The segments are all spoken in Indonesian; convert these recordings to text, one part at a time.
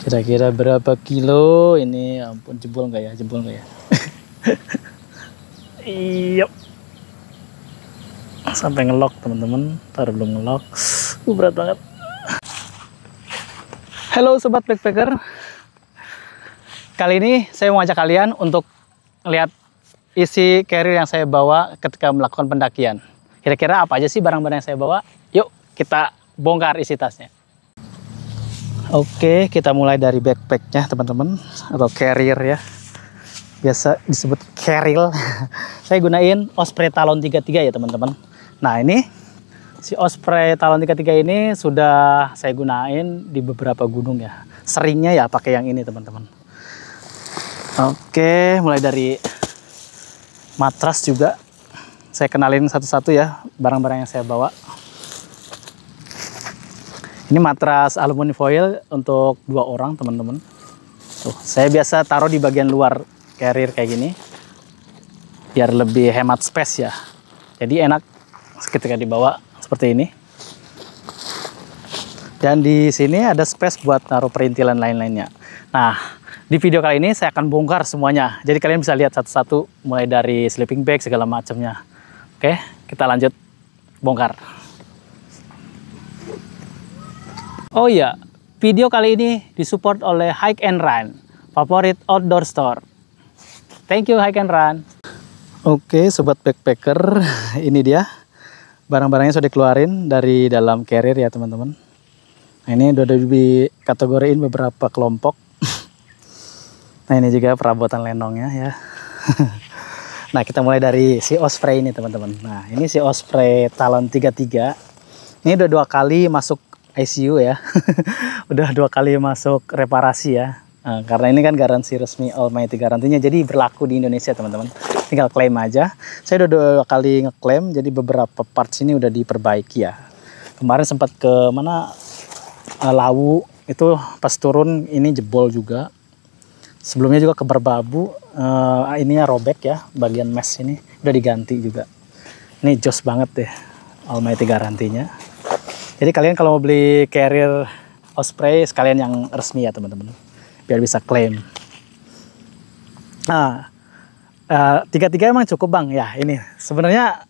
Kira-kira berapa kilo ini? Ampun, jebol nggak ya? Jebol nggak ya? Iya. Sampai ngelok teman-teman. Ntar belum ngelok. Berat banget. Halo sobat backpacker. Kali ini saya mau ajak kalian untuk lihat isi carrier yang saya bawa ketika melakukan pendakian. Kira-kira apa aja sih barang-barang yang saya bawa? Yuk kita bongkar isi tasnya. Oke, kita mulai dari backpacknya teman-teman, atau carrier ya. Biasa disebut carrier. Saya gunain Osprey Talon 33 ya teman-teman. Nah ini si Osprey Talon 33 ini sudah saya gunain di beberapa gunung ya. Seringnya ya pakai yang ini teman-teman. Oke, mulai dari matras juga. Saya kenalin satu-satu ya barang-barang yang saya bawa. Ini matras aluminium foil untuk 2 orang teman-teman. Tuh, saya biasa taruh di bagian luar carrier kayak gini, biar lebih hemat space ya. Jadi enak ketika dibawa seperti ini. Dan di sini ada space buat taruh perintilan lain-lainnya. Nah, di video kali ini saya akan bongkar semuanya. Jadi kalian bisa lihat satu-satu, mulai dari sleeping bag segala macamnya. Oke, kita lanjut bongkar. Oh iya, video kali ini disupport oleh Hike and Run, favorit outdoor store. Thank you Hike and Run. Oke, sobat backpacker, ini dia barang-barangnya sudah dikeluarin dari dalam carrier ya teman-teman. Nah, ini udah dikategoriin beberapa kelompok. Nah, ini juga perabotan lenongnya ya. Nah, kita mulai dari si Osprey ini teman-teman. Nah, ini si Osprey Talon 33. Ini udah 2 kali masuk ICU ya. Udah 2 kali masuk reparasi ya. Nah, karena ini kan garansi resmi Almighty garantinya, jadi berlaku di Indonesia teman-teman. Tinggal klaim aja. Saya udah 2 kali ngeklaim, jadi beberapa parts ini udah diperbaiki ya. Kemarin sempat ke mana Lawu, itu pas turun ini jebol juga. Sebelumnya juga ke Berbabu, ininya robek ya, bagian mesh ini udah diganti juga. Ini jos banget deh Almighty garantinya. Jadi kalian kalau mau beli carrier Osprey sekalian yang resmi ya teman-teman, biar bisa klaim. Nah, 33 emang cukup bang ya. Ini sebenarnya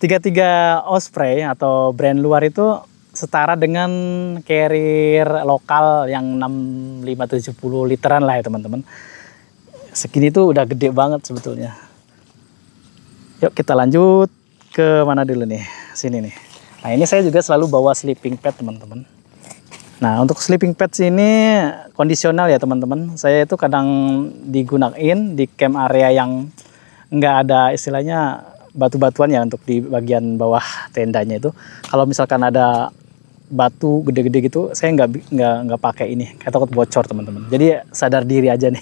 33 Osprey atau brand luar itu setara dengan carrier lokal yang 6570 literan lah ya teman-teman. Segini tuh udah gede banget sebetulnya. Yuk kita lanjut ke mana dulu nih? Sini nih. Nah, ini saya juga selalu bawa sleeping pad teman-teman. Nah, untuk sleeping pad ini kondisional ya teman-teman. Saya itu kadang digunain di camp area yang nggak ada istilahnya batu-batuan ya, untuk di bagian bawah tendanya itu. Kalau misalkan ada batu gede-gede gitu, saya nggak pakai ini, kayak takut bocor teman-teman. Jadi sadar diri aja nih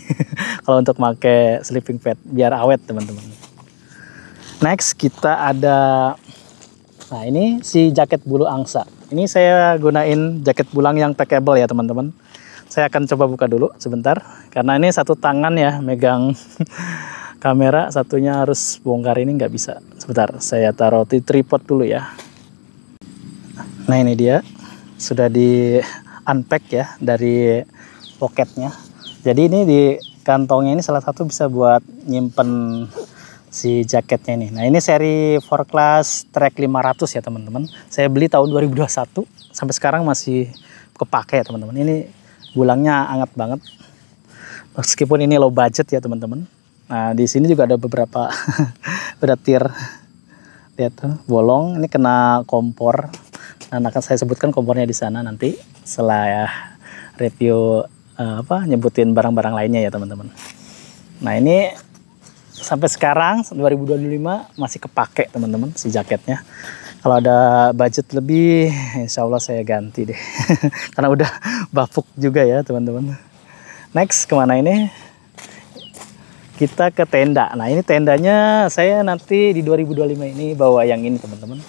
kalau untuk pakai sleeping pad biar awet teman-teman. Next kita ada, nah ini si jaket bulu angsa. Ini saya gunain jaket bulang yang packable ya teman-teman. Saya akan coba buka dulu sebentar, karena ini satu tangan ya megang kamera, satunya harus bongkar ini nggak bisa. Sebentar, saya taruh di tripod dulu ya. Nah ini dia, sudah di unpack ya dari poketnya. Jadi ini di kantongnya ini salah satu bisa buat nyimpen si jaketnya ini. Nah ini seri 4Class Trek 500 ya teman-teman. Saya beli tahun 2021, sampai sekarang masih kepake ya teman-teman. Ini bulangnya hangat banget, meskipun ini low budget ya teman-teman. Nah di sini juga ada beberapa udah tir, lihat tuh bolong. Ini kena kompor, dan akan saya sebutkan kompornya di sana nanti setelah ya review nyebutin barang-barang lainnya ya teman-teman. Nah ini sampai sekarang 2025 masih kepake teman-teman si jaketnya. Kalau ada budget lebih, insya Allah saya ganti deh. Karena udah bapuk juga ya teman-teman. Next kemana ini? Kita ke tenda. Nah ini tendanya saya nanti di 2025 ini bawa yang ini teman-teman.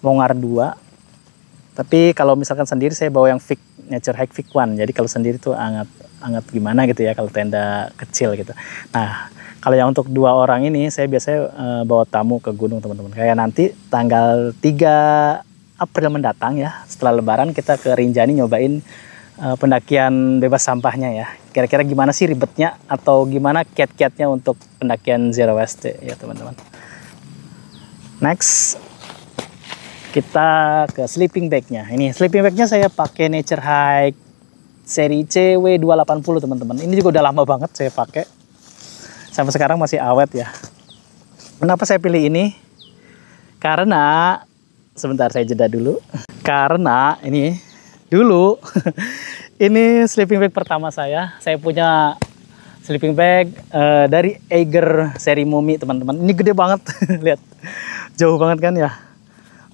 Mongar 2. Tapi kalau misalkan sendiri saya bawa yang Vic Nature Hike Vic One. Jadi kalau sendiri tuh hangat gimana gitu ya kalau tenda kecil gitu. Nah kalau yang untuk 2 orang ini saya biasanya bawa tamu ke gunung teman-teman. Kayak nanti tanggal 3 April mendatang ya, setelah Lebaran kita ke Rinjani nyobain pendakian bebas sampahnya ya. Kira-kira gimana sih ribetnya atau gimana kiat-kiatnya untuk pendakian zero waste ya teman-teman. Next kita ke sleeping bagnya. Ini sleeping bagnya saya pakai Nature Hike seri CW280 teman-teman. Ini juga udah lama banget saya pakai. Sampai sekarang masih awet ya. Kenapa saya pilih ini? Karena sebentar saya jeda dulu. Karena ini dulu ini sleeping bag pertama saya. Saya punya sleeping bag dari Eiger seri Mumi teman-teman. Ini gede banget. Lihat. Jauh banget kan ya.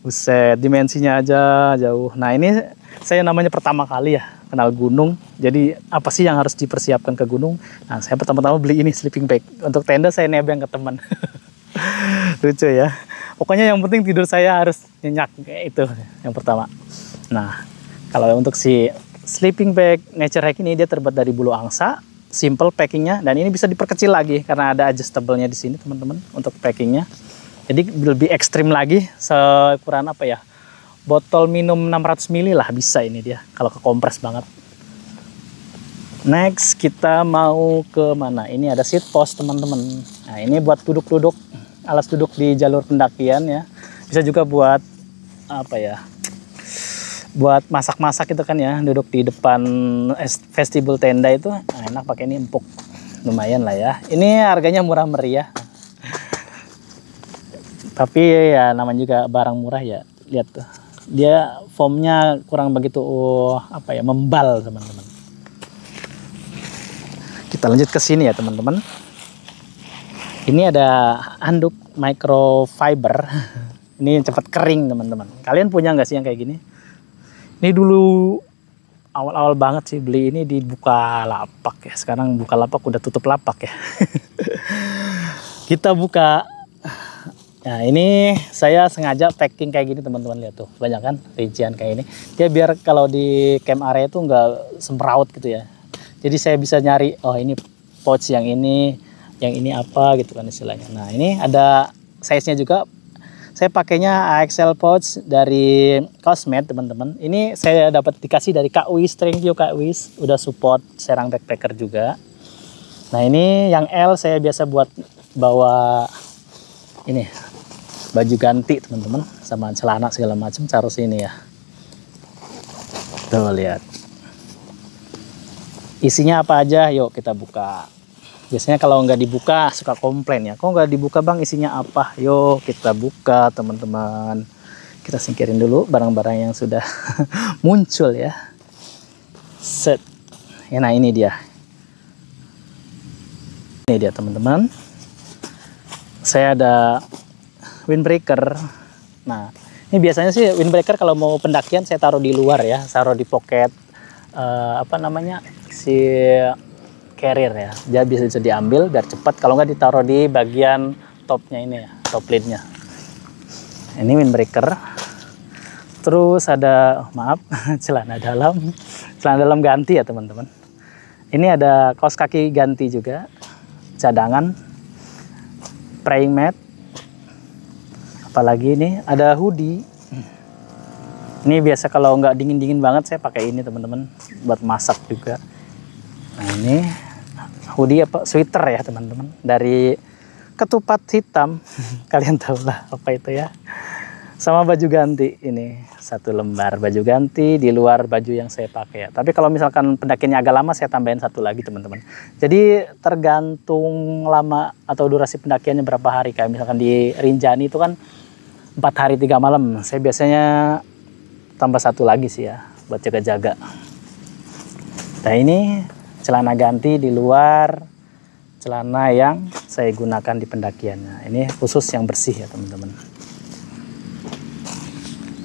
Buset, dimensinya aja jauh. Nah, ini saya namanya pertama kali ya kenal gunung. Jadi apa sih yang harus dipersiapkan ke gunung? Nah, saya pertama-tama beli ini sleeping bag. Untuk tenda saya nebeng ke teman. Lucu ya. Pokoknya yang penting tidur saya harus nyenyak, kayak itu yang pertama. Nah, kalau untuk si sleeping bag Nature Hike ini dia terbuat dari bulu angsa, simple packingnya, dan ini bisa diperkecil lagi karena ada adjustable-nya di sini teman-teman untuk packingnya. Jadi lebih ekstrim lagi, seukuran apa ya? Botol minum 600 ml lah bisa ini dia kalau kekompres banget. Next kita mau ke mana? Ini ada seat post teman-teman. Nah, ini buat duduk-duduk, alas duduk di jalur pendakian ya. Bisa juga buat apa ya? Buat masak-masak itu kan ya, duduk di depan festival tenda itu enak pakai ini empuk. Lumayan lah ya. Ini harganya murah meriah. Tapi ya namanya juga barang murah ya. Lihat tuh. Dia foamnya kurang begitu apa ya, membal teman-teman. Kita lanjut ke sini ya teman-teman. Ini ada handuk microfiber. Ini cepat kering teman-teman. Kalian punya nggak sih yang kayak gini? Ini dulu awal-awal banget sih beli ini di Bukalapak ya. Sekarang Bukalapak udah tutup lapak ya. Kita buka. Nah, ini saya sengaja packing kayak gini teman-teman, lihat tuh. Banyak kan rincian kayak ini. Dia biar kalau di camp area itu nggak semraut gitu ya. Jadi saya bisa nyari, oh ini pouch yang ini apa gitu kan istilahnya. Nah, ini ada size-nya juga. Saya pakainya AXL pouch dari Cosmed teman-teman. Ini saya dapat dikasih dari Kak Wis, thank you Kak Wis. Udah support Serang Backpacker juga. Nah, ini yang L saya biasa buat bawa ini baju ganti teman-teman, sama celana segala macam, taruh sini ya. Tuh lihat. Isinya apa aja? Yuk kita buka. Biasanya kalau nggak dibuka suka komplain ya. Kok nggak dibuka bang, isinya apa? Yuk kita buka teman-teman. Kita singkirin dulu barang-barang yang sudah muncul ya. Set. Ya, nah ini dia. Ini dia teman-teman. Saya ada windbreaker. Nah, ini biasanya sih windbreaker kalau mau pendakian saya taruh di luar ya, taruh di pocket apa namanya, si carrier ya. Jadi bisa diambil biar cepat. Kalau nggak ditaruh di bagian topnya ini ya, top lidnya. Ini windbreaker. Terus ada, maaf, celana dalam ganti ya teman-teman. Ini ada kaos kaki ganti juga, cadangan, praying mat. Apalagi ini ada hoodie. Ini biasa kalau nggak dingin-dingin banget saya pakai ini teman-teman, buat masak juga. Nah, ini hoodie apa, sweater ya teman-teman, dari Ketupat Hitam. Kalian tahu lah apa itu ya. Sama baju ganti, ini satu lembar baju ganti di luar baju yang saya pakai ya. Tapi kalau misalkan pendakiannya agak lama saya tambahin satu lagi teman-teman. Jadi tergantung lama atau durasi pendakiannya berapa hari. Kayak misalkan di Rinjani itu kan 4 hari 3 malam. Saya biasanya tambah satu lagi sih ya, buat jaga-jaga. Nah, ini celana ganti di luar celana yang saya gunakan di pendakiannya. Ini khusus yang bersih ya teman-teman.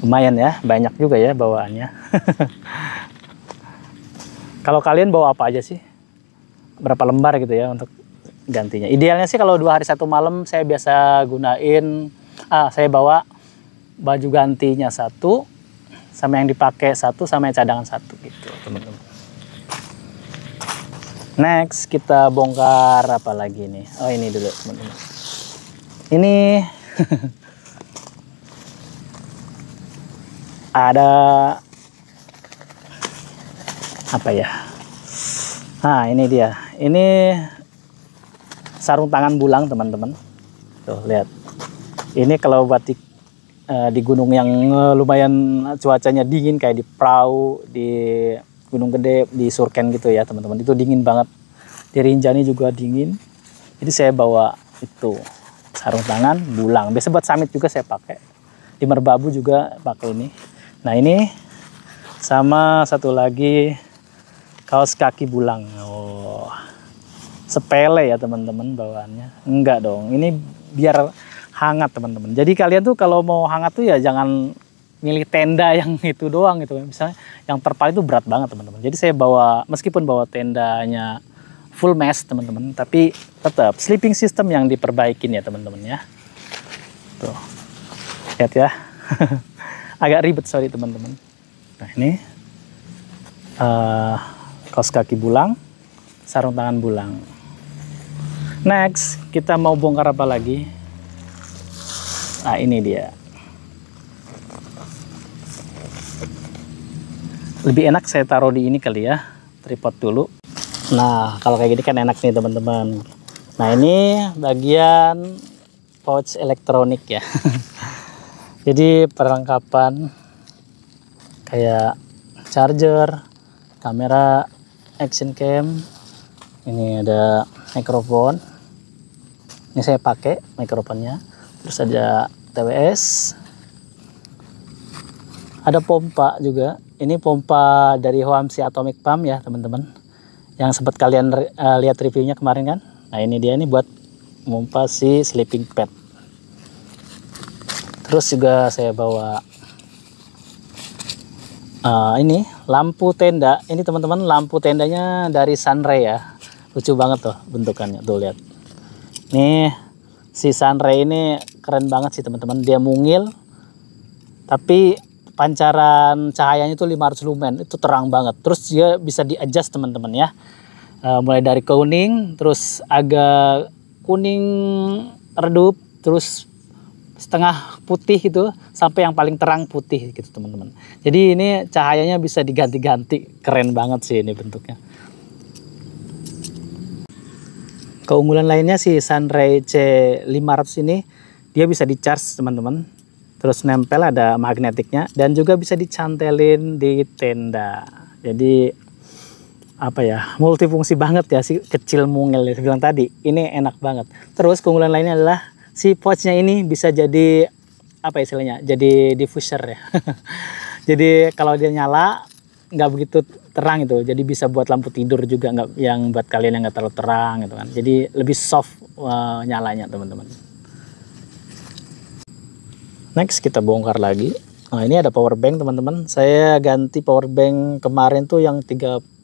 Lumayan ya, banyak juga ya bawaannya. Kalau kalian bawa apa aja sih? Berapa lembar gitu ya untuk gantinya? Idealnya sih kalau 2 hari 1 malam saya biasa gunain, saya bawa baju gantinya 1, sama yang dipakai 1, sama yang cadangan 1 gitu teman-teman. Next kita bongkar apa lagi nih? Oh ini dulu teman-teman. Ini ada apa ya? Nah, ini dia. Ini sarung tangan bulang, teman-teman. Tuh, lihat. Ini kalau buat di gunung yang lumayan cuacanya dingin kayak di Prau, di Gunung Gede, di Surken gitu ya, teman-teman. Itu dingin banget. Di Rinjani juga dingin. Jadi saya bawa itu sarung tangan bulang. Biasa buat summit juga saya pakai. Di Merbabu juga pakai ini. Nah, ini sama satu lagi kaos kaki bulang. Oh, sepele ya teman-teman bawaannya. Enggak dong, ini biar hangat teman-teman. Jadi kalian tuh kalau mau hangat tuh ya jangan milih tenda yang itu doang gitu. Misalnya yang terpal itu berat banget teman-teman. Jadi saya bawa, meskipun bawa tendanya full mesh teman-teman, tapi tetap sleeping system yang diperbaikin ya teman-teman ya. Tuh, lihat ya. Agak ribet sorry teman-teman. Nah, ini kaos kaki bulang, sarung tangan bulang. Next, kita mau bongkar apa lagi? Nah, ini dia. Lebih enak saya taruh di ini kali ya, tripod dulu. Nah, kalau kayak gini kan enak nih teman-teman. Nah, ini bagian pouch elektronik ya. Jadi perlengkapan kayak charger, kamera, action cam, ini ada mikrofon, ini saya pakai mikrofonnya, terus ada TWS, ada pompa juga, ini pompa dari Hoamsi Atomic Pump ya teman-teman, yang sempat kalian lihat reviewnya kemarin kan. Nah, ini dia, ini buat pompa si sleeping pad. Terus juga saya bawa ini lampu tenda. Ini teman-teman lampu tendanya dari Sunray ya. Lucu banget tuh bentukannya. Tuh lihat. Nih si Sunray ini keren banget sih teman-teman. Dia mungil. Tapi pancaran cahayanya itu 500 lumen. Itu terang banget. Terus dia bisa di-adjust teman-teman ya. Mulai dari kuning, terus agak kuning redup, terus setengah putih gitu sampai yang paling terang putih gitu teman-teman. Jadi ini cahayanya bisa diganti-ganti, keren banget sih ini bentuknya. Keunggulan lainnya si Sunray C500 ini dia bisa di-charge teman-teman. Terus nempel ada magnetiknya dan juga bisa dicantelin di tenda. Jadi apa ya, multifungsi banget ya si kecil mungil ya, saya bilang tadi. Ini enak banget. Terus keunggulan lainnya adalah si pouchnya ini bisa jadi apa istilahnya, jadi diffuser ya. Jadi kalau dia nyala nggak begitu terang itu, jadi bisa buat lampu tidur juga, nggak yang buat kalian yang nggak terlalu terang gitu kan. Jadi lebih soft nyalanya teman-teman. Next kita bongkar lagi. Nah, ini ada power bank teman-teman. Saya ganti power bank kemarin tuh yang 30.000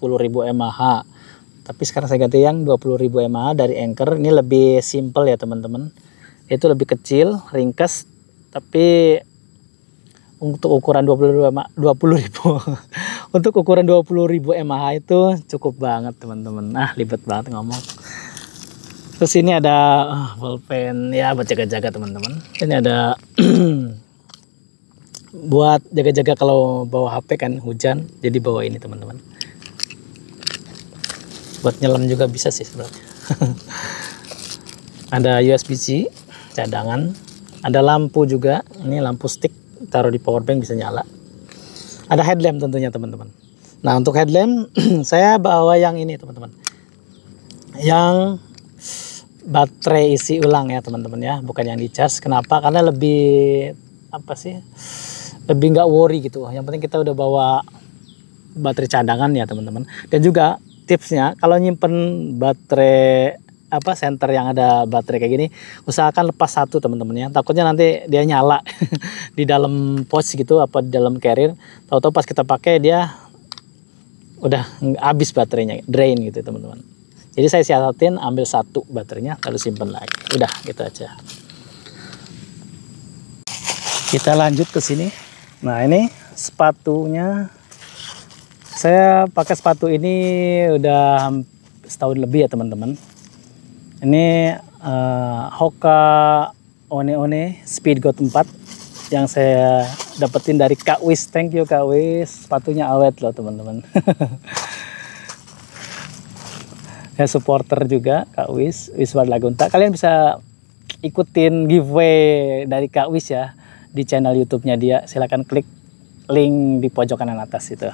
mAh. Tapi sekarang saya ganti yang 20.000 mAh dari Anker. Ini lebih simple ya teman-teman. Itu lebih kecil, ringkas, tapi untuk ukuran 20.000 untuk ukuran 20.000 mAh itu cukup banget teman-teman. Ah, ribet banget ngomong. Terus ini ada pulpen ya buat jaga-jaga teman-teman. Ini ada buat jaga-jaga kalau bawa HP kan hujan, jadi bawa ini teman-teman. Buat nyelam juga bisa sih sebenarnya. Ada USB-C cadangan, ada lampu juga, ini lampu stick, taruh di power bank bisa nyala. Ada headlamp tentunya teman-teman. Nah, untuk headlamp saya bawa yang ini teman-teman, yang baterai isi ulang ya teman-teman ya, bukan yang di charge. Kenapa? Karena lebih apa sih, lebih nggak worry gitu. Yang penting kita udah bawa baterai cadangan ya teman-teman. Dan juga tipsnya kalau nyimpen baterai apa senter yang ada baterai kayak gini, usahakan lepas satu teman-teman ya, takutnya nanti dia nyala di dalam pouch gitu apa di dalam carrier, tahu-tahu pas kita pakai dia udah habis baterainya, drain gitu teman-teman. Jadi saya siasatin ambil satu baterainya lalu simpen lagi, udah gitu aja. Kita lanjut ke sini. Nah, ini sepatunya, saya pakai sepatu ini udah setahun lebih ya teman-teman. Ini Hoka One One Speed God 4 yang saya dapetin dari Kak Wis. Thank you Kak Wis, sepatunya awet loh teman-teman. Ya, supporter juga Kak Wiswar Lagunta. Kalian bisa ikutin giveaway dari Kak Wis ya di channel YouTube-nya dia. Silahkan klik link di pojok kanan atas itu.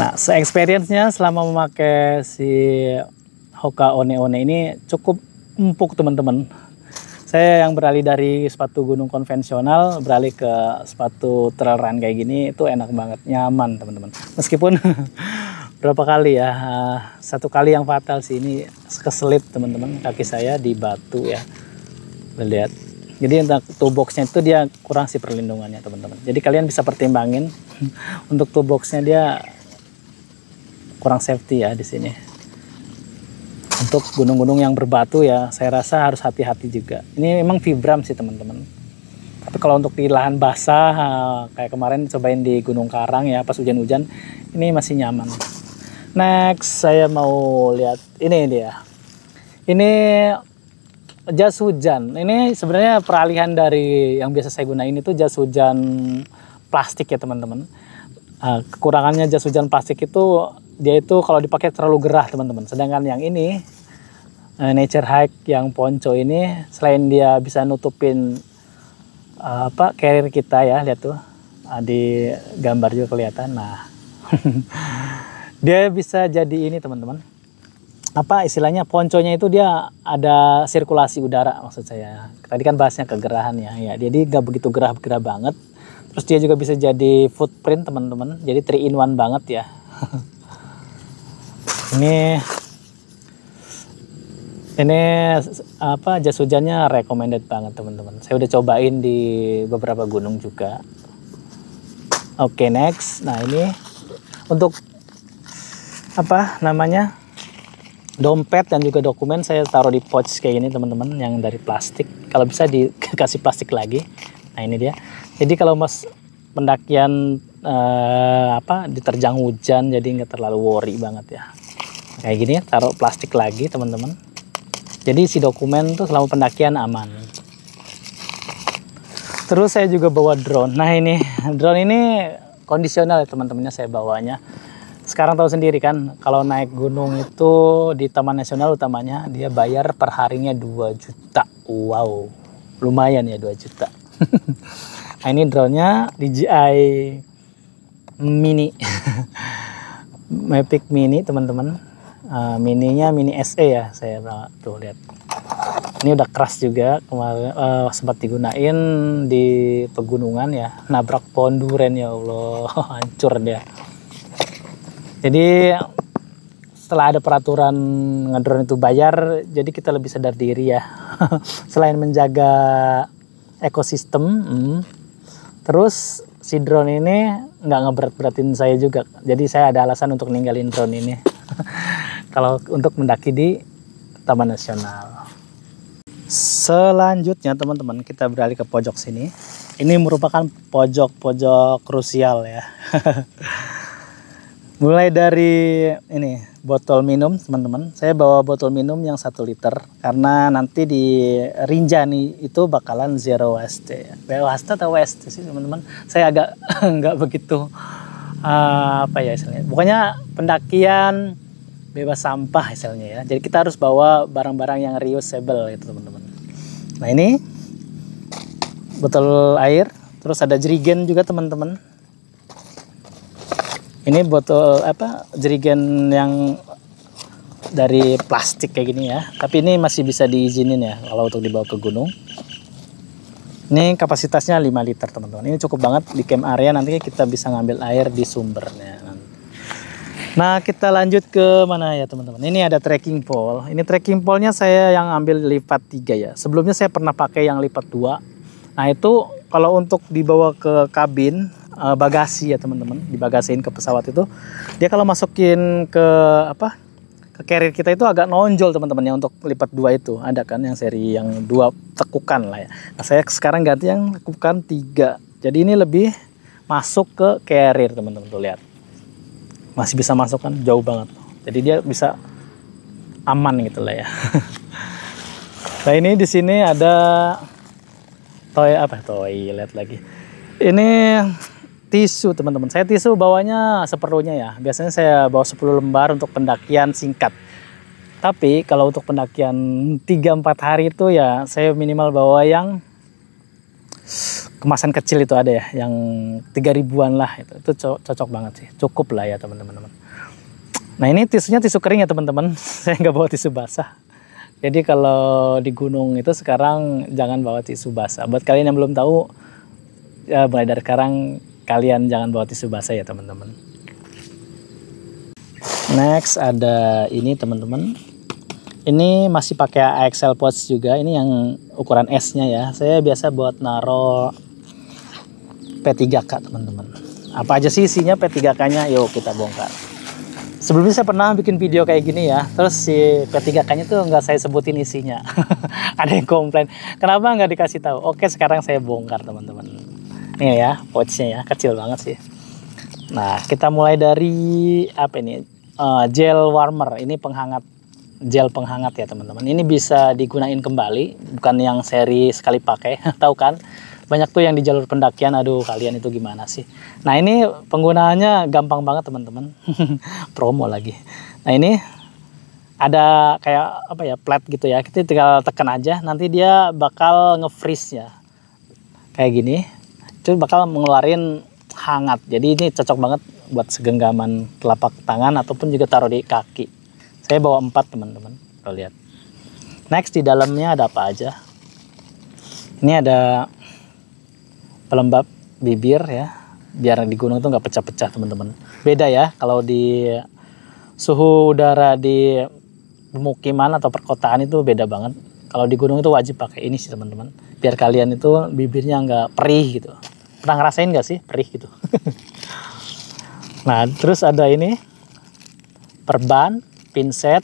Nah, se-experience-nya selama memakai si Hoka One One ini cukup empuk teman-teman. Saya yang beralih dari sepatu gunung konvensional beralih ke sepatu trail run kayak gini itu enak banget, nyaman teman-teman. Meskipun berapa kali ya, satu kali yang fatal sih, ini keselip teman-teman, kaki saya di batu ya. Lihat. Jadi untuk toolboxnya itu dia kurang sih perlindungannya teman-teman. Jadi kalian bisa pertimbangin untuk toolboxnya dia kurang safety ya di sini. Untuk gunung-gunung yang berbatu ya, saya rasa harus hati-hati juga. Ini memang Vibram sih teman-teman. Tapi kalau untuk di lahan basah, kayak kemarin cobain di Gunung Karang ya, pas hujan-hujan, ini masih nyaman. Next, saya mau lihat ini dia. Ini jas hujan. Ini sebenarnya peralihan dari yang biasa saya gunain itu jas hujan plastik ya teman-teman. Kekurangannya jas hujan plastik itu dia itu kalau dipakai terlalu gerah teman-teman. Sedangkan yang ini Nature Hike yang ponco ini selain dia bisa nutupin carrier kita ya, lihat tuh di gambar juga kelihatan. Nah dia bisa jadi ini teman-teman, apa istilahnya, ponconya itu dia ada sirkulasi udara maksud saya. Tadi kan bahasnya kegerahan ya, jadi nggak begitu gerah-gerah banget. Terus dia juga bisa jadi footprint teman-teman, jadi 3 in 1 banget ya. Ini apa, jas hujannya recommended banget teman-teman. Saya udah cobain di beberapa gunung juga. Oke, next. Nah, ini untuk apa namanya, dompet dan juga dokumen saya taruh di pouch kayak gini teman-teman, yang dari plastik. Kalau bisa dikasih plastik lagi. Nah, ini dia. Jadi kalau mas pendakian diterjang hujan, jadi nggak terlalu worry banget ya. Kayak gini taruh plastik lagi teman-teman. Jadi si dokumen tuh selama pendakian aman. Terus saya juga bawa drone. Nah, ini drone ini kondisional ya teman-temannya saya bawanya. Sekarang tahu sendiri kan, kalau naik gunung itu di Taman Nasional utamanya dia bayar per harinya 2 juta. Wow, lumayan ya 2 juta. Nah, ini drone-nya DJI Mini. Mavic Mini teman-teman. Mininya Mini SE ya, saya tuh lihat. Ini udah keras juga, kemarin sempat digunain di pegunungan ya, nabrak pohon duren ya Allah, hancur dia. Jadi setelah ada peraturan ngedrone itu bayar, jadi kita lebih sadar diri ya. Selain menjaga ekosistem, terus si drone ini nggak ngeberat-beratin saya juga. Jadi saya ada alasan untuk ninggalin drone ini. Kalau untuk mendaki di Taman Nasional. Selanjutnya teman-teman, kita beralih ke pojok sini. Ini merupakan pojok-pojok krusial ya. Mulai dari ini botol minum teman-teman. Saya bawa botol minum yang 1 liter karena nanti di Rinjani itu bakalan zero waste. Waste atau waste sih teman-teman. Saya agak nggak begitu apa ya istilahnya. Pokoknya pendakian bebas sampah istilahnya ya. Jadi kita harus bawa barang-barang yang reusable gitu teman-teman. Nah, ini botol air, terus ada jerigen juga teman-teman. Ini botol jerigen yang dari plastik kayak gini ya. Tapi ini masih bisa diizinin ya kalau untuk dibawa ke gunung. Ini kapasitasnya 5 liter teman-teman. Ini cukup banget di camp area, nanti kita bisa ngambil air di sumbernya. Nah, kita lanjut ke mana ya teman-teman. Ini ada trekking pole. Ini trekking pole-nya saya yang ambil lipat 3 ya. Sebelumnya saya pernah pakai yang lipat 2. Nah, itu kalau untuk dibawa ke kabin bagasi ya teman-teman, dibagasiin ke pesawat itu, dia kalau masukin ke carrier kita itu agak nonjol teman-teman ya. Untuk lipat 2 itu ada kan yang seri yang 2 tekukan lah ya. Nah, saya sekarang ganti yang tekukan 3. Jadi ini lebih masuk ke carrier teman-teman, tuh lihat. Masih bisa masuk kan, jauh banget. Jadi dia bisa aman gitu lah ya. Nah, ini di sini ada toilet lagi. Ini Tisu teman-teman, saya tisu bawanya seperlunya ya. Biasanya saya bawa 10 lembar untuk pendakian singkat. Tapi kalau untuk pendakian 3-4 hari itu ya saya minimal bawa yang kemasan kecil itu ada ya, yang 3 ribuan lah itu cocok banget sih, cukup lah ya teman-teman. Nah ini tisunya tisu kering ya teman-teman, saya nggak bawa tisu basah. Jadi kalau di gunung itu sekarang jangan bawa tisu basah. Buat kalian yang belum tahu, ya mulai dari sekarang kalian jangan bawa tisu basah ya teman-teman. Next ada ini teman-teman. Ini masih pakai AXL pouch juga. Ini yang ukuran S-nya ya. Saya biasa buat naro P3K teman-teman. Apa aja sih isinya P3K-nya? Yuk kita bongkar. Sebelumnya saya pernah bikin video kayak gini ya, terus si P3K-nya tuh nggak saya sebutin isinya. Ada yang komplain, kenapa nggak dikasih tahu? Oke, sekarang saya bongkar teman-teman. Ini ya, pouch-nya ya, kecil banget sih. Nah, kita mulai dari apa ini? Gel warmer, ini penghangat, gel penghangat ya teman-teman. Ini bisa digunain kembali, bukan yang seri sekali pakai, tahu kan? Banyak tuh yang di jalur pendakian, aduh kalian itu gimana sih. Nah ini penggunaannya gampang banget teman-teman. Promo lagi. Nah ini ada kayak apa ya, plat gitu ya, kita tinggal tekan aja, nanti dia bakal nge-freeze ya kayak gini, itu bakal mengeluarin hangat. Jadi ini cocok banget buat segenggaman telapak tangan ataupun juga taruh di kaki. Saya bawa 4 teman-teman, kalau lihat. Next di dalamnya ada apa aja. Ini ada pelembab bibir ya, biar di gunung itu nggak pecah-pecah teman-teman. Beda ya kalau di suhu udara di pemukiman atau perkotaan itu beda banget. Kalau di gunung itu wajib pakai ini sih teman-teman, biar kalian itu bibirnya nggak perih gitu. Pernah ngerasain nggak sih perih gitu? Nah terus ada ini perban, pinset.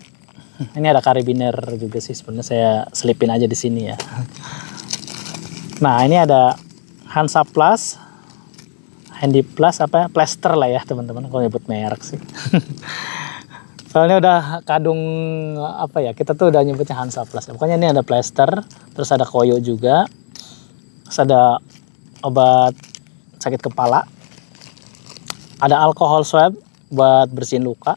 Ini ada karabiner juga sih, sebenarnya saya selipin aja di sini ya. Nah ini ada Hansa Plus, Handy Plus, apa plaster lah ya teman-teman, kalau nyebut merek sih. Soalnya udah kadung apa ya, kita tuh udah nyebutnya Hansa Plus. Pokoknya ini ada plaster, terus ada koyo juga, terus ada obat sakit kepala, ada alkohol swab buat bersihin luka,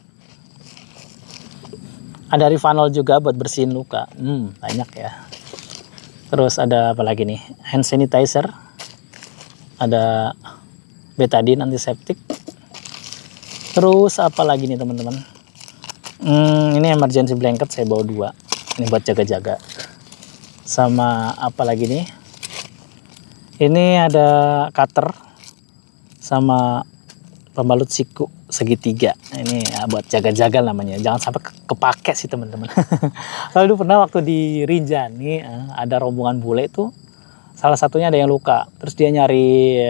ada Rivanol juga buat bersihin luka. Banyak ya. Terus ada apa lagi nih, hand sanitizer, ada betadine antiseptik. Terus apa lagi nih teman-teman, ini emergency blanket saya bawa 2, ini buat jaga-jaga. Sama apa lagi nih, ini ada cutter sama pembalut siku segitiga. Ini ya, buat jaga-jaga namanya, jangan sampai kepake sih teman-teman. Lalu pernah waktu di Rinjani ada rombongan bule tuh, salah satunya ada yang luka, terus dia nyari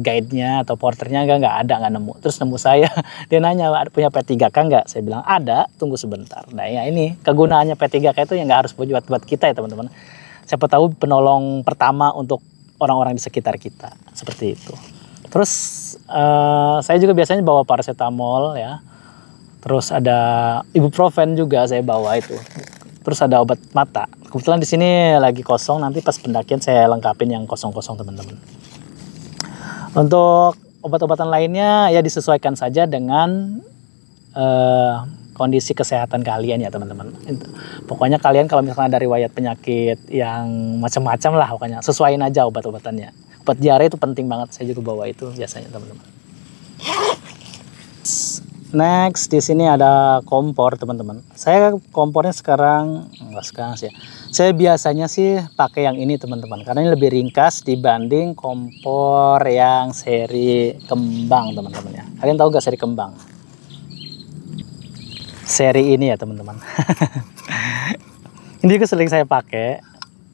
guide-nya atau porternya nggak ada, nggak nemu. Terus nemu saya, dia nanya punya P3K nggak? Saya bilang ada, tunggu sebentar. Nah ya ini kegunaannya P3K itu yang nggak harus buat kita ya teman-teman. Siapa tahu penolong pertama untuk orang-orang di sekitar kita, seperti itu. Terus saya juga biasanya bawa paracetamol ya. Terus ada ibuprofen juga saya bawa itu. Terus ada obat mata. Kebetulan di sini lagi kosong, nanti pas pendakian saya lengkapin yang kosong-kosong teman-teman. Untuk obat-obatan lainnya ya disesuaikan saja dengan kondisi kesehatan kalian ya teman-teman. Pokoknya kalian kalau misalkan ada riwayat penyakit yang macam-macam lah, pokoknya sesuaiin aja obat-obatannya. Obat diare itu penting banget, saya juga bawa itu biasanya teman-teman. Next di sini ada kompor teman-teman. Saya kompornya sekarang enggak sekarang sih. Saya biasanya sih pakai yang ini teman-teman, karena ini lebih ringkas dibanding kompor yang seri kembang teman-teman ya. Kalian tahu nggak seri kembang? Seri ini ya teman-teman. Ini juga sering saya pakai,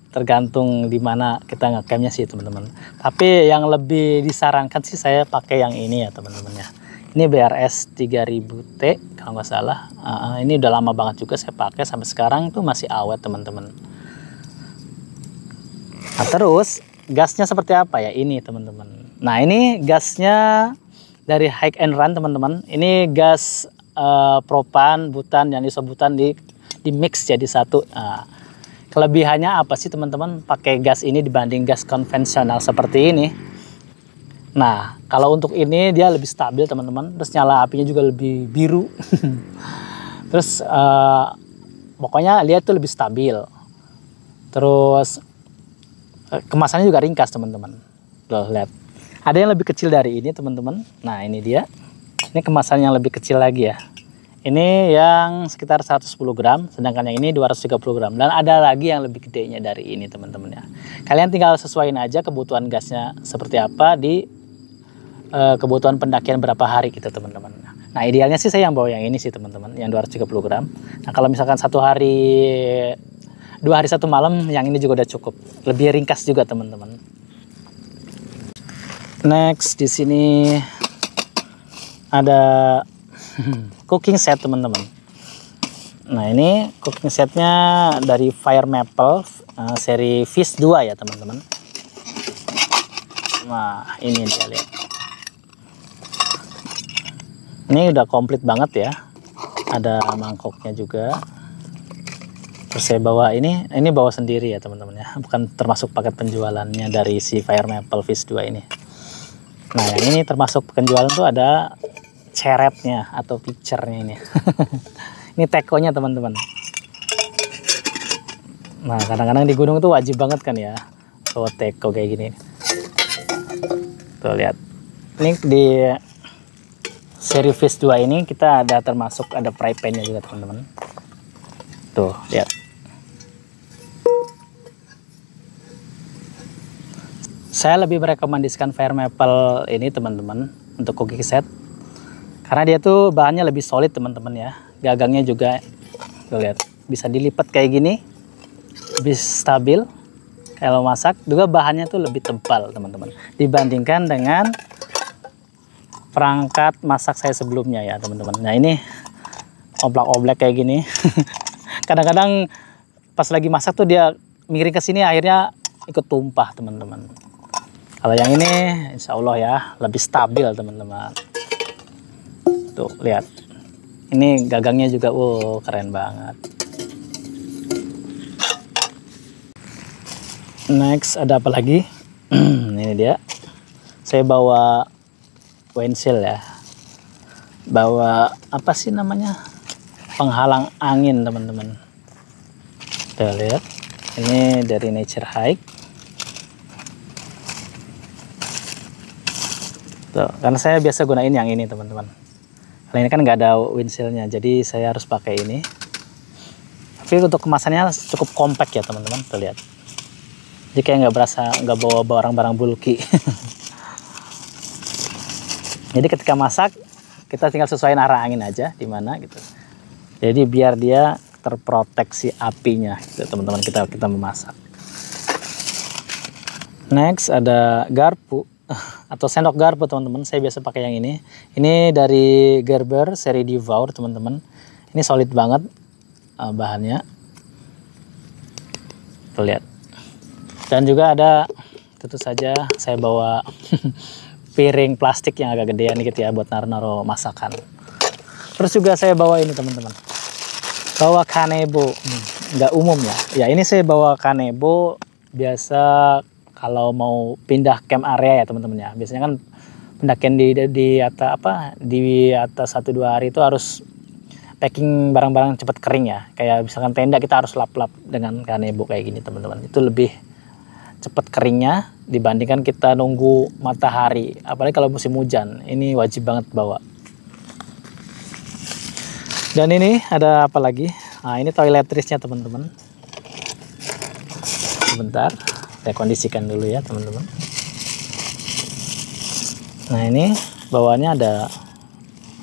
tergantung di mana kita ngecampnya sih teman-teman. Tapi yang lebih disarankan sih saya pakai yang ini ya teman-teman ya. Ini BRS 3000T kalau nggak salah. Ini udah lama banget juga saya pakai, sampai sekarang tuh masih awet teman-teman. Nah terus gasnya seperti apa ya ini teman-teman. Nah ini gasnya dari Hike and Run teman-teman. Ini gas propan, butan, dan isobutan di mix jadi satu. Nah, kelebihannya apa sih teman-teman pakai gas ini dibanding gas konvensional seperti ini? Nah, kalau untuk ini dia lebih stabil teman-teman. Terus nyala apinya juga lebih biru. Terus pokoknya lihat tuh lebih stabil. Terus kemasannya juga ringkas teman-teman. Tuh lihat. Ada yang lebih kecil dari ini teman-teman. Nah ini dia. Ini kemasan yang lebih kecil lagi ya. Ini yang sekitar 110 gram, sedangkan yang ini 230 gram. Dan ada lagi yang lebih gedenya dari ini teman-teman ya. Kalian tinggal sesuaiin aja kebutuhan gasnya seperti apa di kebutuhan pendakian berapa hari gitu teman-teman. Nah idealnya sih saya yang bawa yang ini sih teman-teman, yang 230 gram. Nah kalau misalkan 2 hari 1 malam, yang ini juga udah cukup. Lebih ringkas juga teman-teman. Next di sini ada cooking set teman-teman. Nah ini cooking setnya dari Fire Maple seri Fish 2 ya teman-teman. Nah ini dia lihat. Ini udah komplit banget ya. Ada mangkoknya juga. Terus saya bawa ini bawa sendiri ya teman-teman ya. Bukan termasuk paket penjualannya dari si Fire Maple Fish 2 ini. Nah yang ini termasuk penjualan tuh ada ceretnya atau picture-nya ini. Ini tekonya teman-teman. Nah kadang-kadang di gunung itu wajib banget kan ya bawa teko kayak gini. Tuh lihat. Ini di seri Fish 2 ini kita ada termasuk ada fry pan-nya juga teman-teman. Tuh lihat. Saya lebih merekomendasikan Fire Maple ini teman-teman untuk cooking set. Karena dia tuh bahannya lebih solid teman-teman ya. Gagangnya juga tuh lihat bisa dilipat kayak gini. Lebih stabil. Kalau masak juga bahannya tuh lebih tebal teman-teman. Dibandingkan dengan perangkat masak saya sebelumnya ya teman-teman. Nah ini oblak-oblak kayak gini. Kadang-kadang pas lagi masak tuh dia miring ke sini akhirnya ikut tumpah teman-teman. Kalau yang ini insya Allah ya lebih stabil teman-teman. Tuh lihat. Ini gagangnya juga keren banget. Next ada apa lagi? Ini dia. Saya bawa windshield ya. Bawa apa sih namanya? Penghalang angin teman-teman. Tuh lihat. Ini dari Nature Hike. Tuh, karena saya biasa gunain yang ini teman-teman. Karena ini kan nggak ada windshieldnya, jadi saya harus pakai ini. Tapi untuk kemasannya cukup compact ya teman-teman. Tuh lihat. Jadi kayak nggak berasa nggak bawa barang-barang bulky. Jadi ketika masak kita tinggal sesuaiin arah angin aja di mana gitu. Jadi biar dia terproteksi apinya gitu teman-teman kita memasak. Next ada garpu atau sendok garpu teman-teman. Saya biasa pakai yang ini. Ini dari Gerber seri Devour teman-teman. Ini solid banget bahannya. Tuh lihat. Dan juga ada tentu saja saya bawa piring plastik yang agak gedean dikit ya buat naruh masakan. Terus juga saya bawa ini teman-teman. Bawa kanebo. Nggak umum ya. Ya ini saya bawa kanebo biasa kalau mau pindah camp area ya teman-teman ya. Biasanya kan pendakian di atas 1-2 hari itu harus packing barang-barang cepat kering ya. Kayak misalkan tenda kita harus lap-lap dengan kanebo kayak gini teman-teman. Itu lebih cepat keringnya dibandingkan kita nunggu matahari. Apalagi kalau musim hujan. Ini wajib banget bawa. Dan ini ada apa lagi? Nah ini toiletries-nya teman-teman. Sebentar. Saya kondisikan dulu ya teman-teman. Nah ini bawaannya ada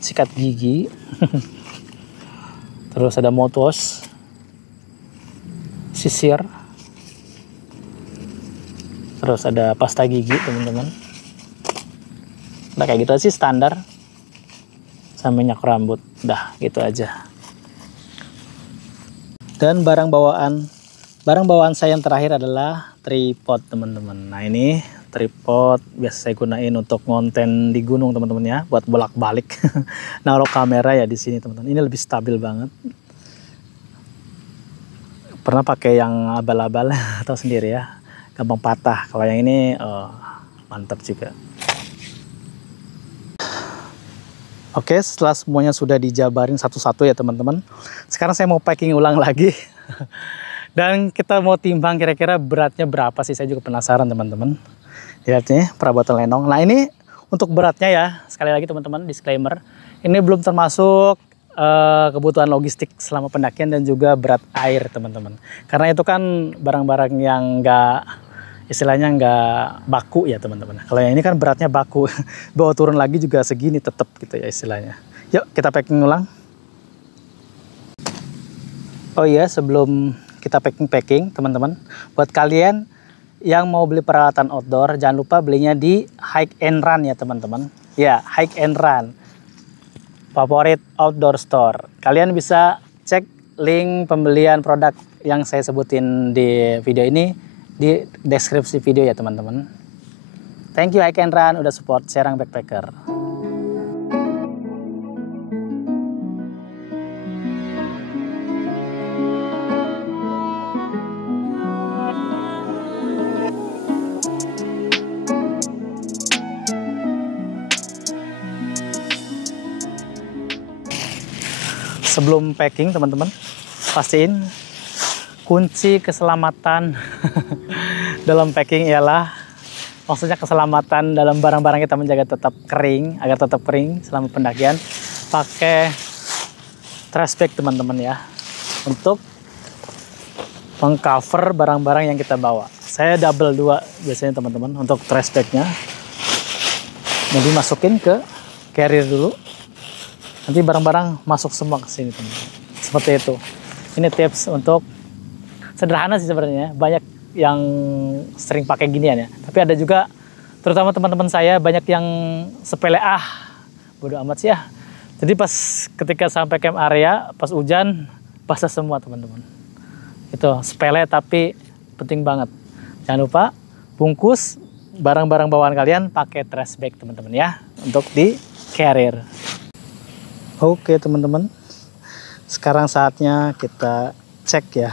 sikat gigi. Terus ada mouthwash, sisir. Terus ada pasta gigi teman-teman. Nah kayak gitu sih standar. Sama minyak rambut. Dah gitu aja. Dan barang bawaan saya yang terakhir adalah tripod teman-teman. Nah ini tripod biasa saya gunain untuk ngonten di gunung teman-teman ya, buat bolak-balik naruh kamera ya di sini teman-teman. Ini lebih stabil banget. Pernah pakai yang abal-abal atau sendiri ya, gampang patah. Kalau yang ini mantap juga. Oke, setelah semuanya sudah dijabarin satu-satu ya teman-teman. Sekarang saya mau packing ulang lagi. Dan kita mau timbang kira-kira beratnya berapa sih, saya juga penasaran teman-teman. Lihat nih, perabotan lenong. Nah ini untuk beratnya ya, sekali lagi teman-teman disclaimer. Ini belum termasuk kebutuhan logistik selama pendakian dan juga berat air teman-teman. Karena itu kan barang-barang yang istilahnya nggak baku ya teman-teman. Kalau yang ini kan beratnya baku, bawa turun lagi juga segini tetap gitu ya istilahnya. Yuk kita packing ulang. Oh iya, sebelum kita packing teman-teman, buat kalian yang mau beli peralatan outdoor, jangan lupa belinya di Hike and Run ya teman-teman. Ya, Hike and Run, favorit outdoor store. Kalian bisa cek link pembelian produk yang saya sebutin di video ini di deskripsi video ya teman-teman. Thank you Hike and Run udah support Serang Backpacker. Sebelum packing teman-teman, pastiin kunci keselamatan dalam packing ialah, maksudnya keselamatan dalam barang-barang kita menjaga tetap kering, agar tetap kering selama pendakian, pakai trash bag teman-teman ya, untuk mengcover barang-barang yang kita bawa. Saya double 2 biasanya teman-teman untuk trash bagnya. Jadi masukin ke carrier dulu. Nanti barang-barang masuk semua ke sini teman-teman. Seperti itu. Ini tips untuk sederhana sih sebenarnya. Banyak yang sering pakai ginian ya. Tapi ada juga, terutama teman-teman saya banyak yang sepele, bodo amat sih ya. Jadi pas ketika sampai camp area, pas hujan basah semua teman-teman. Itu sepele tapi penting banget. Jangan lupa bungkus barang-barang bawaan kalian pakai trash bag teman-teman ya, untuk di carrier. Oke teman-teman, sekarang saatnya kita cek ya,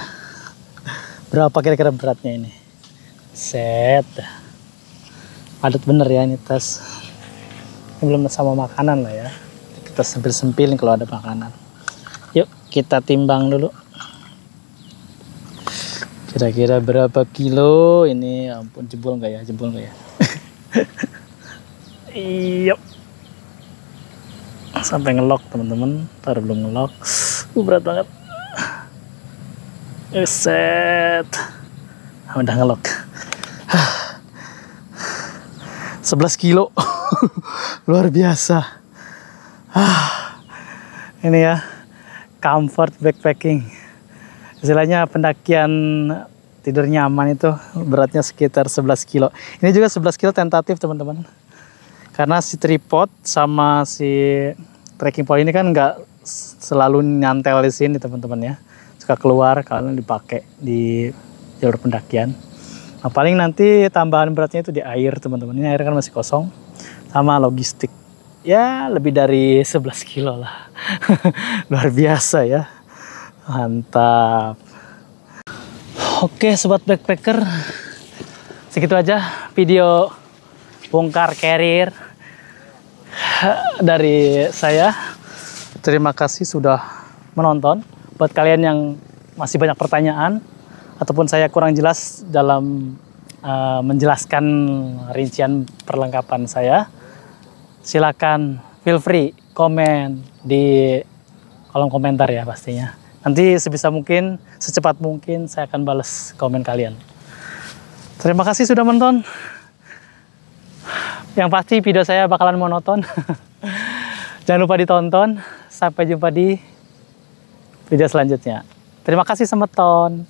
berapa kira-kira beratnya ini. Set, padat bener ya ini tas. Ini belum sama makanan lah ya, kita sempil-sempilin kalau ada makanan. Yuk kita timbang dulu. Kira-kira berapa kilo ini? Ampun, jebol nggak ya? Jebol nggak ya? Yuk. Sampai ngelok teman-teman, ntar belum ngelok. Berat banget. Set. Udah ngelok. 11 kilo. Luar biasa. Ini ya, comfort backpacking. Istilahnya pendakian tidur nyaman itu beratnya sekitar 11 kilo. Ini juga 11 kilo tentatif teman-teman. Karena si tripod sama si trekking pole ini kan nggak selalu nyantel di sini teman-teman ya. Suka keluar kalau dipakai di jalur pendakian. Nah, paling nanti tambahan beratnya itu di air teman-teman. Ini air kan masih kosong. Sama logistik. Ya lebih dari 11 kilo lah. Luar biasa ya. Mantap. Oke sobat backpacker. Segitu aja video bongkar carrier dari saya. Terima kasih sudah menonton. Buat kalian yang masih banyak pertanyaan ataupun saya kurang jelas dalam menjelaskan rincian perlengkapan saya, silakan feel free komen di kolom komentar ya pastinya. Nanti sebisa mungkin, secepat mungkin saya akan balas komen kalian. Terima kasih sudah menonton. Yang pasti video saya bakalan monoton. Jangan lupa ditonton. Sampai jumpa di video selanjutnya. Terima kasih semeton.